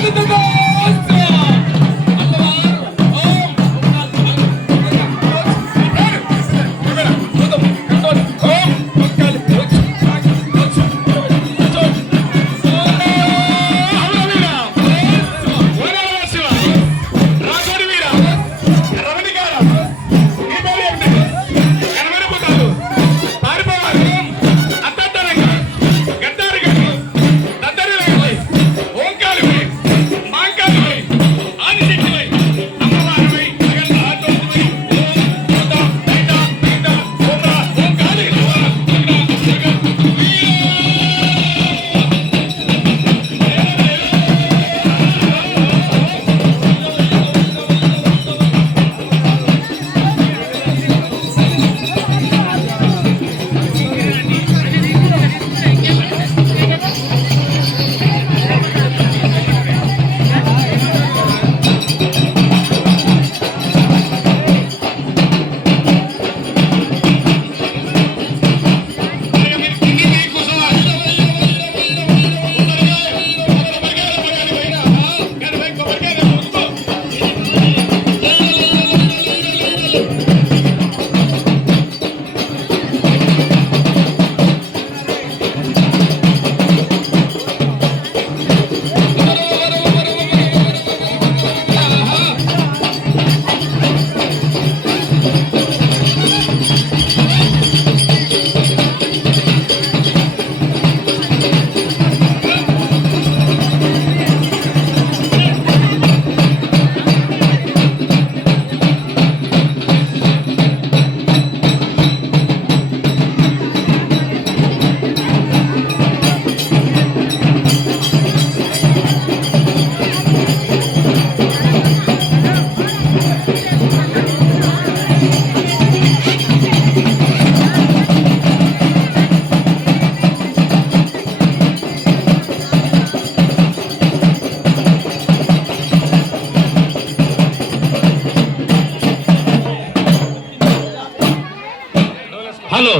Давайте, давайте! Hello.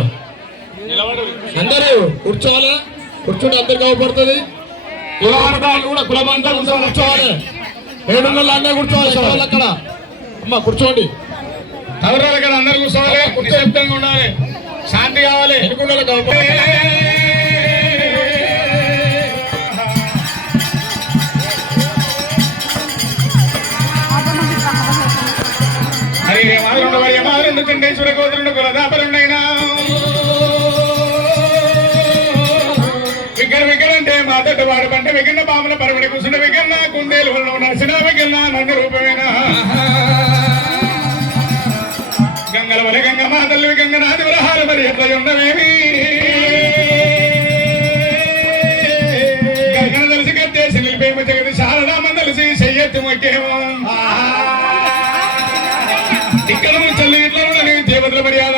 అందరూ కూర్చోవాలి? కూర్చుంటే అందరికి అవపడుతుంది కులమంతా కూడా కులమంతా కూర్చోవాలి. ఏడు అన్నీ కూర్చోవాలి. సవాళ్ళు అక్కడ. అమ్మ కూర్చోండి. కౌరవుల కదా అందరు కూర్చోవాలి. నిశ్శబ్దంగా ఉండాలి. శాంతి కావాలి. అవపడుతుంది హరి మారుండు వరి మారుండు గోత్రుండు కులదాపరుండైనా వాడు పంట విఘ్న పాముల పరమడి కుసుండ విఘ్న కుందేలు వలన నరసిన విఘ్న నంది రూపమైన గంగల వరి గంగ మాతల్లి గంగ నాది వరహాలు మరి ఎట్లా ఉండవేమి గంగన తెలిసి కట్టేసి నిలిపేమ జగతి శారదామని తెలిసి చెయ్యెత్తి మొక్కేమో. ఇక్కడ చల్లి ఇట్లా దేవతల మర్యాద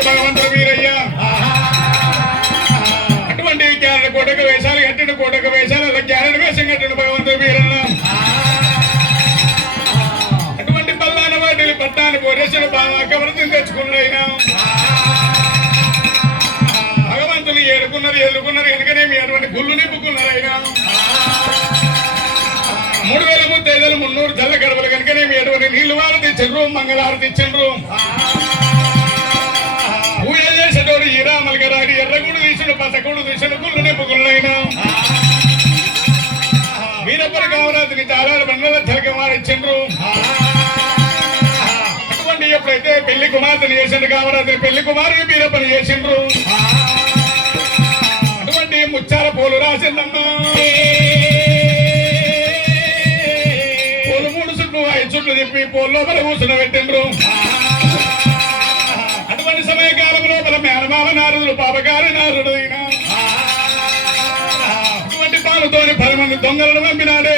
అటువంటి భగవంతుడు వీరయ్యా అటువంటి జ్ఞాన కోటక వేషాలు కట్టిన కోటక వేషాలు అలా జ్ఞాన వేషం కట్టిన భగవంతుడు వీరన్న. అటువంటి పల్లాన వాటిని పట్టాన్ని పోరేసిన బాగా కవరతం తెచ్చుకున్నాయినా భగవంతుని ఏడుకున్నారు ఎదుర్కొన్నారు కనుకనే మీ అటువంటి గుళ్ళు నింపుకున్నారు ఆయన. మూడు వేల ముత్తైదులు మున్నూరు జల్ల గడవలు కనుకనే మీ అటువంటి నీళ్ళు వారు తెచ్చిండ్రు మంగళారు తెచ్చిండ్రు చేసేటోడు ఈ రామలగరాడి ఎర్రగుడు తీసిన పసగుడు తీసిన గుళ్ళు నింపుకున్నాయినా వీరప్పని కామరాజుని చాలా మండల తిలక మారిచ్చిండ్రు అటువంటి ఎప్పుడైతే పెళ్ళి కుమార్తెను చేసిండ్రు కామరాజుని పెళ్ళి కుమారుని వీరప్పని చేసిండ్రు. అటువంటి ముచ్చాల పూలు రాసిందమ్మా. పూలు మూడు చుట్లు ఐదు చుట్లు చెప్పి పూల్లో లోపల కూర్చుని పెట్టిండ్రు పాలతోని దొంగలను పంపినాడే.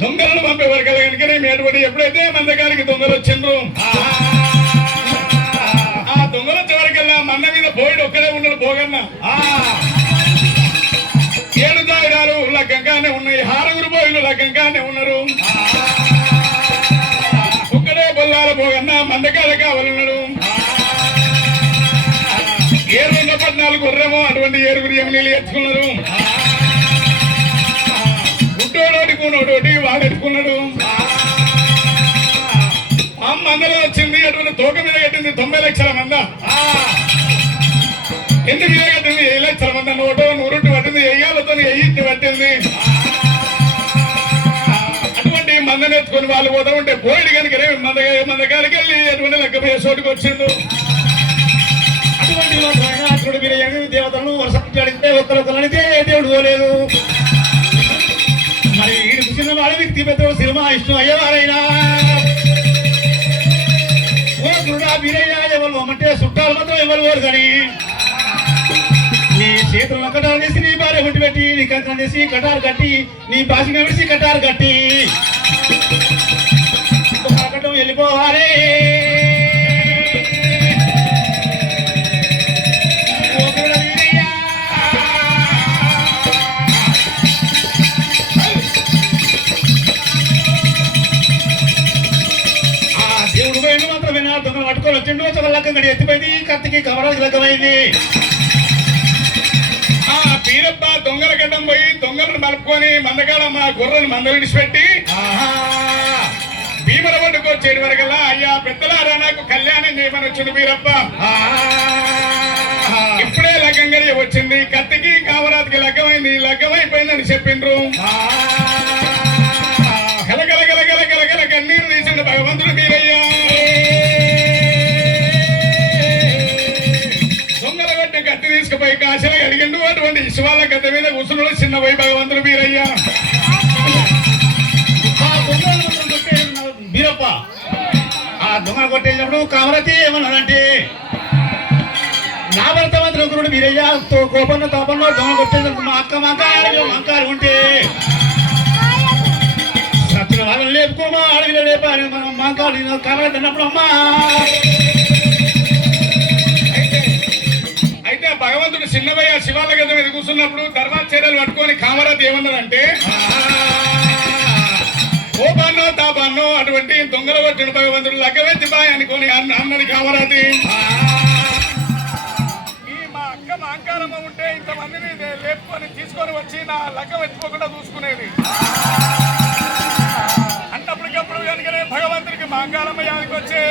దొంగలను పంపేవారు వరకు కనుకనే ఎప్పుడైతే అటువంటి ఎప్పుడైతే మందగారికి దొంగలు వచ్చి గుర్రము అటువంటి ఏరుగురు యమునీలు ఎత్తుకున్నారు. గుడ్డోడోటి కూనోడోటి వాడు ఎత్తుకున్నాడు అమ్మ అందరూ వచ్చింది అటువంటి తోక మీద కట్టింది తొంభై లక్షల మంద. ఎన్ని మీద కట్టింది ఏ లక్షల మంద నోటో నూరుటి పట్టింది ఎయ్యాలతో ఎయ్యింటి పట్టింది. అటువంటి మందని ఎత్తుకొని వాళ్ళు పోతా ఉంటే పోయిడు కనుక మంద మంద కాడికి వెళ్ళి అటువంటి లెక్క పోయే చోటుకు వచ్చిండు. అటువంటి అతడు మీరు ఎనిమిది దేవతలను వరుస అడిగితే ఒక్కరొక్కరు దేవుడు పోలేదు. మరి ఈ చిన్న వాడి వ్యక్తి పెద్ద సినిమా ఇష్టం అయ్యేవారైనా? ఓ గురుడా వీరయ్య ఎవరు అంటే చుట్టాలు మాత్రం ఎవరు పోరు కానీ. నీ చేతులు కటారు చేసి నీ భార్య గుట్టి పెట్టి నీ కంకణం చేసి కటారు కట్టి నీ భాషగా విడిచి కటారు కట్టి. కట్టడం వెళ్ళిపోవాలి. ఒక లక్కం గడి ఎత్తిపోయింది. కత్తికి కమరాజు లగ్గమైంది. ఆ పీరప్ప దొంగల గడ్డం పోయి దొంగలను మలుపుకొని మందకాడ మా గుర్రను మంద విడిచిపెట్టి భీమల ఒడ్డుకు వచ్చేటి వరకల్లా అయ్యా పెద్దలారా నాకు కళ్యాణం చేయమని వచ్చింది వీరప్ప. ఇప్పుడే లగ్గంగడి వచ్చింది. కత్తికి కామరాతికి లగ్గమైంది. లగ్గమైపోయిందని చెప్పిండ్రు. కోపంలో తాపంలో దొంగ కొట్టేసరికి మా అక్క మా అక్క మంకారు ఉంటే సత్తుల వాళ్ళని లేపుకోమా అడవిలో లేపాలి. మనం మంకాలు కర్ర తిన్నప్పుడు అమ్మా. అయితే భగవంతుడు చిన్నవయ్య శివాల గద మీద కూర్చున్నప్పుడు తర్వాత చీరలు పట్టుకొని కామరాజు ఏమన్నారంటే కోపాన్నో తాపాన్నో అటువంటి దొంగల పట్టిన భగవంతుడు లగ్గవెత్తి బాయ్ అనుకొని అన్నది కామరాజు. అహంకారం ఉంటే ఇంతమందిని లేపుకొని తీసుకొని వచ్చి నా లెక్క ఎత్తుకోకుండా చూసుకునేది. అంటప్పటికప్పుడు కనుకనే భగవంతుడికి మా యాదికి వచ్చే.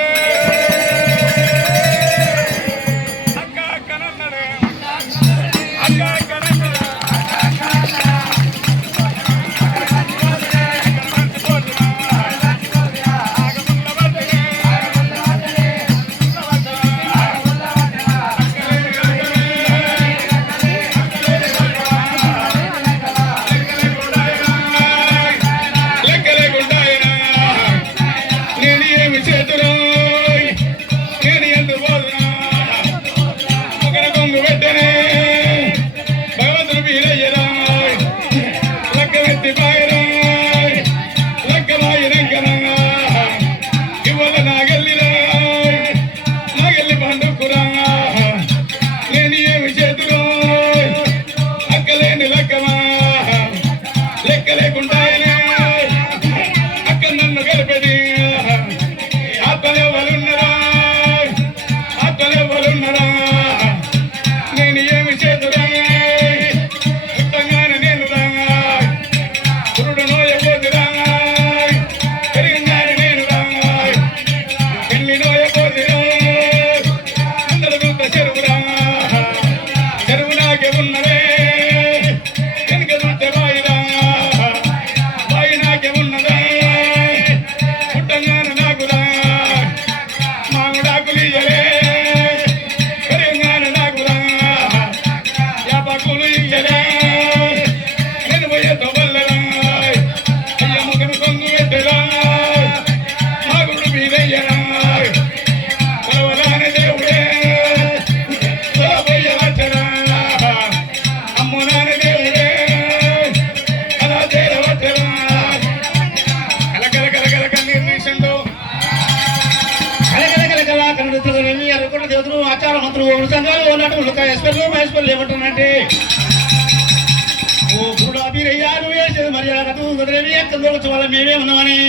ఉన్నామని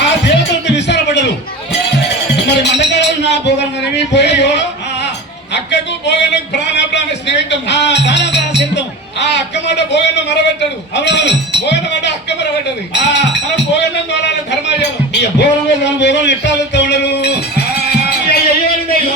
ఆ దేవతలతో విస్తారపడ్డారు మరి మండకాలు నా పోగలనని పోయి అక్కకు భోగనకు ప్రాణ ప్రాణ స్నేహితం. ఆ ప్రాణ ప్రాణ సిద్ధం ఆ అక్క మాట భోగన్న మరబెట్టడు. అవునవును. భోగన మాట అక్క మరబెట్టది. ఆ. మనం భోగన్నం ద్వారా ధర్మాజం ఇక భోగం దాని భోగం ఎట్లా వెళ్తా ఉండరు? అయ్యయ్యో.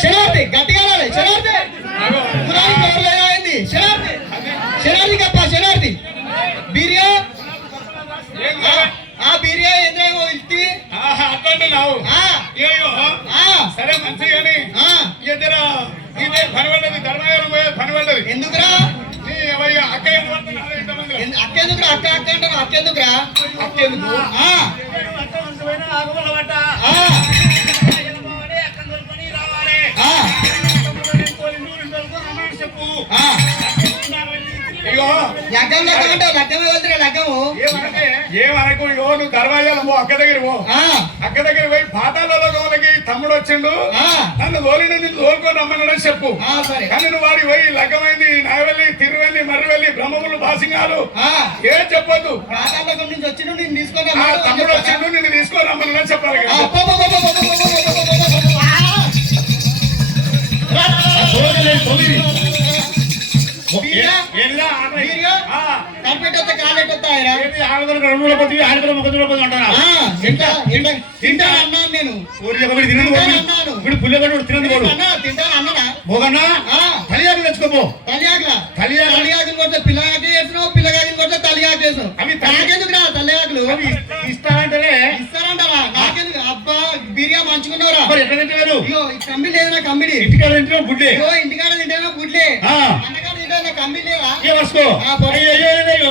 శరార్థి గట్టిగా రాలే. శరార్థి పురాణి కబుర్లైంది శరార్థి శరార్థి గప్ప శరార్థి బిర్యా? ఆ. బిర్యా ఏదేమో ఇల్తి అట్లంటే నావు సరే మంచి కానీ ఇద్దరు ఇదే పని పడ్డది ధర్మగారు పోయే పని పడ్డది ఎందుకురా అక్క అక్క ఎందుకురా? అక్క అక్క అంటారు అక్క ఎందుకురా? అక్క లగ్గం లగ్గం లగ్గము. ఏమనకే ఏమనకు ఇగో నువ్వు దర్వాజాలు పో అక్క దగ్గర పో. ఆ. అక్క దగ్గర పోయి పాతాలలో వాళ్ళకి తమ్ముడు వచ్చిండు. ఆ. నన్ను తోలిన నిన్ను తోలుకొని రమ్మన్నాడని చెప్పు. ఆ సరే. కానీ నువ్వు వాడి పోయి లగ్గమైంది నాయవల్లి తిరువెల్లి మర్రివెల్లి బ్రహ్మములు బాసింగాలు ఆ. ఏం చెప్పొద్దు. ప్రాంతాల నుంచి వచ్చి నుండి నేను తీసుకొని తమ్ముడు? వచ్చిండు నిన్ను తీసుకొని రమ్మన్నాడని చెప్పాలి తింటారా ఆడపిల్లకి తింటా తింటా నేను. ఊరిలో ఒకటి తినను తింటా అన్నానా. మోగన్నా తలియాకులు తెచ్చుకోపో తలియాకుల తలియాకులు తలియాకులు కొట్టే పిల్లగాకి చేసినావు పిల్లగాకి కొట్టే తలియాకు చేసినావు. అవి తాగేందుకు ఇస్తారంటే ఇస్తారంటావా? నాకెందుకు? అబ్బా బిరియా మంచుకున్నావురా. ఇంటికాడ తింటే గుడ్లే ఇంటికాడ తింటే గుడ్లే అన్నకాడ తింటే నా కంబి లేవా? ఏ అయ్యో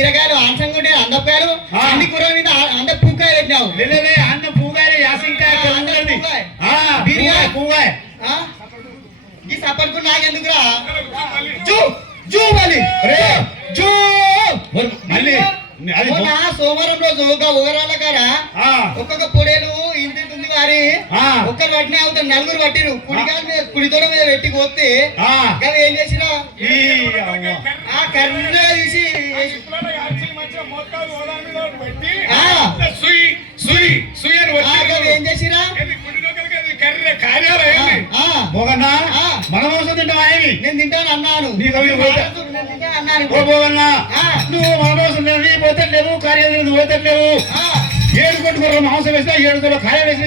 బీరకాయలు ఆంసంగుంటే అందపకాయలు. ఆ. అన్ని కూర మీద అంద పూకాయ పెట్టినావు. లేలే అన్న పూగాయ యాసింకాయ తెలంగాణది ఆ? ఈ సపర్కు నాకెందుకురా? జూ జూ మళ్ళీ. రే జూ. మళ్ళీ. అది సోమవారం రోజు ఒక ఉగరాల ఆ. ఒక్కొక్క పొడేలు ఇంటి ఉంది వారి. ఒక్కరు పట్టిన అవుతారు నలుగురు పట్టిరు కుడికాల మీద కుడితోడ మీద పెట్టి కోస్తే అవి ఏం చేసినా కర్రే తీసి ఏం చేసిరా? పోగన్నా లేవు కార్యం నువ్వు లేవు. ఏడు కొట్టుకోరు మాంసం వేసినా ఏడు తోల కార్యం వేసిన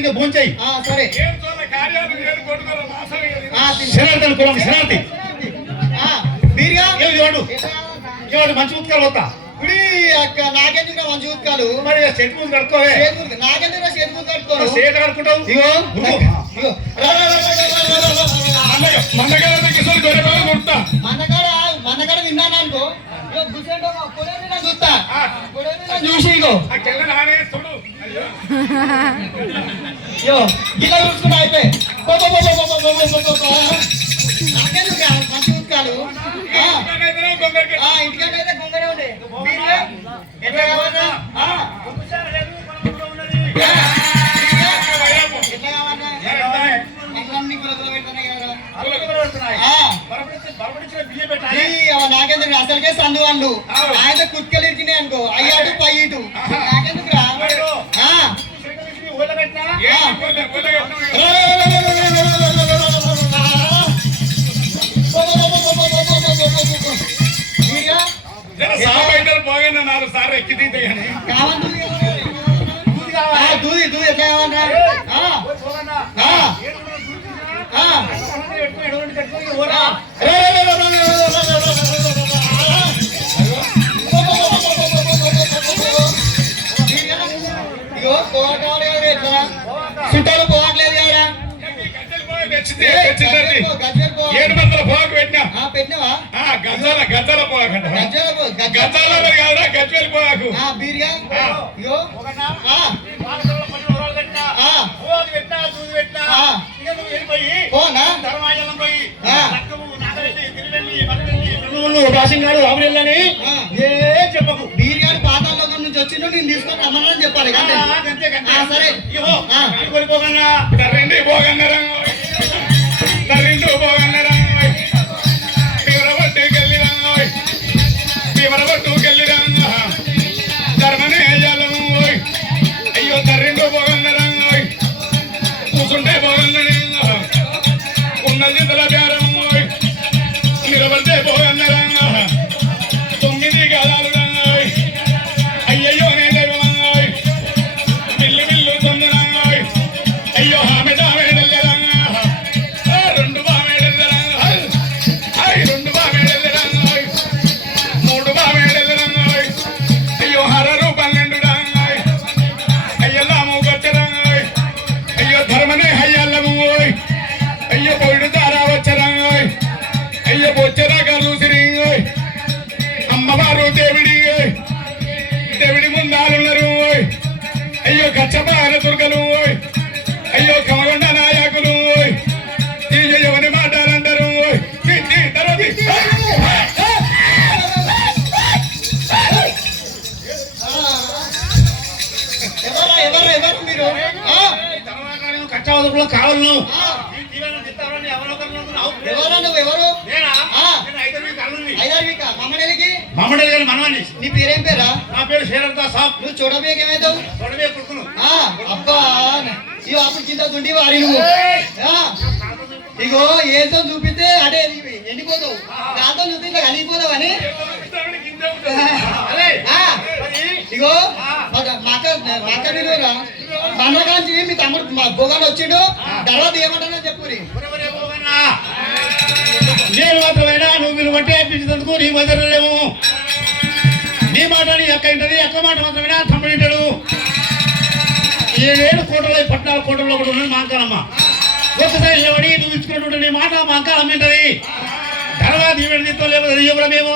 శరార్థి మీరుగా ఇవాడు మంచి ఉత్కాలు వస్తా ఇప్పుడు అక్క నాగేంద్ర మంచి ఉత్కాలు మరి చెట్టు ముందు కడుక్కోవే నాగేంద్ర చేతి ముందు కడుక్కోరు చేతి కడుక్కుంటావు ఇగో మందగాడ కిషోర్ గొడవ కొడతా మందగాడ మందగాడ విన్నాను అనుకో చూస్తా చూసి ఇగో ఇలా చూసుకున్నా అయితే ఇష్టాలు ఇంటికైతే అసలుకే సందు వాళ్ళు ఆయన కుత్కలు ఇచ్చినాయి అనుకో అయ్యాడు పై ఇటు నాకెందుకు సాబైటలు పోయిన నాలుగు సార్లు ఎక్కి తీయండి దూది దూది ఎట్లా చుట్టాలు పోవట్లేదు కదా గజ్జలు పోయి పెట్టినా పెట్టినావా గజ్జల గజ్జల కట్టినా పోదు పెట్టినా? చూసి పెట్టినా? ఇక నువ్వు వెళ్ళిపోయి ధర్మాచలం పోయి రాసింగ్ ఏ చెప్పకు. మీరు గారు పాతాల్లో నుంచి చెప్పాలి సరే. ఇగో పోగన్నా రెండు పోగన్నా ఎవరు ఎవరు మీరు? కచ్చావదకులో కావాలను. ఎవరు నువ్వు ఎవరు? మమ్మడలికి మమ్మడలి గారు మనమని నీ పేరేం పేరా? నా పేరు శేరంతా సాబ్. నువ్వు చూడబేక ఏమవుతావు చూడబే కొడుకును అబ్బా ఇవి అప్పుడు కింద తుండి వారి నువ్వు ఇగో ఏదో చూపితే అదే ఎండిపోతావు. దాంతో చూపితే కలిగిపోతావు అని ఇగో మాట్లాడినరా మనోగాంచి మీ తమ్ముడు మా భోగాలు వచ్చిండు. తర్వాత ఏమంటానో చెప్పు నేను మాత్రమేనా? నువ్వు మీరు వంటే అర్పించినందుకు నీ వదలలేము నీ మాట నీ యొక్క ఇంటది యొక్క మాట మాత్రమేనా? తమ్ముడు ఇంటాడు ఏడేడు కోటలు పట్టణాల కోటలో ఒకటి ఉన్నది మాంకాలమ్మ ఒక్కసారి లేవడి నువ్వు ఇచ్చుకున్నటువంటి నీ మాట మాంకాలమ్మ ఇంటది తర్వాత ఈవిడ దీంతో లేకపోతే ఇవ్వడమేమో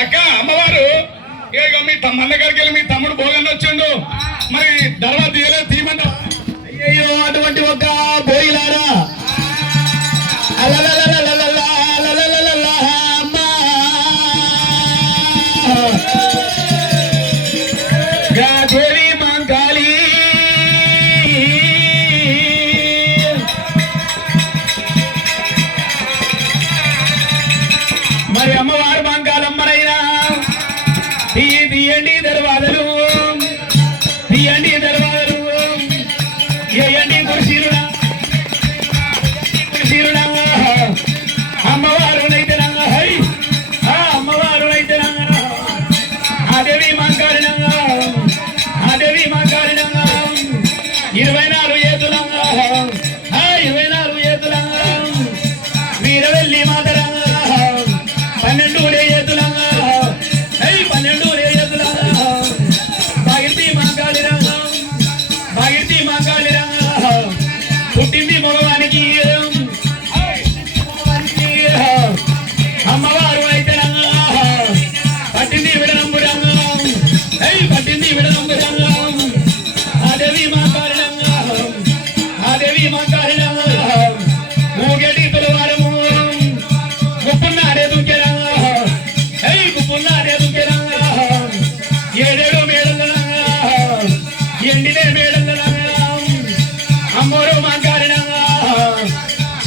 అక్క అమ్మవారు. ఇక మీ తమ్మ దగ్గరికి వెళ్ళి మీ తమ్ముడు భోగన్ వచ్చిండు మరి దర్వా తీయలేదు తీయమంట అయ్యో అటువంటి ఒక ఇరవై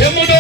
Eu mando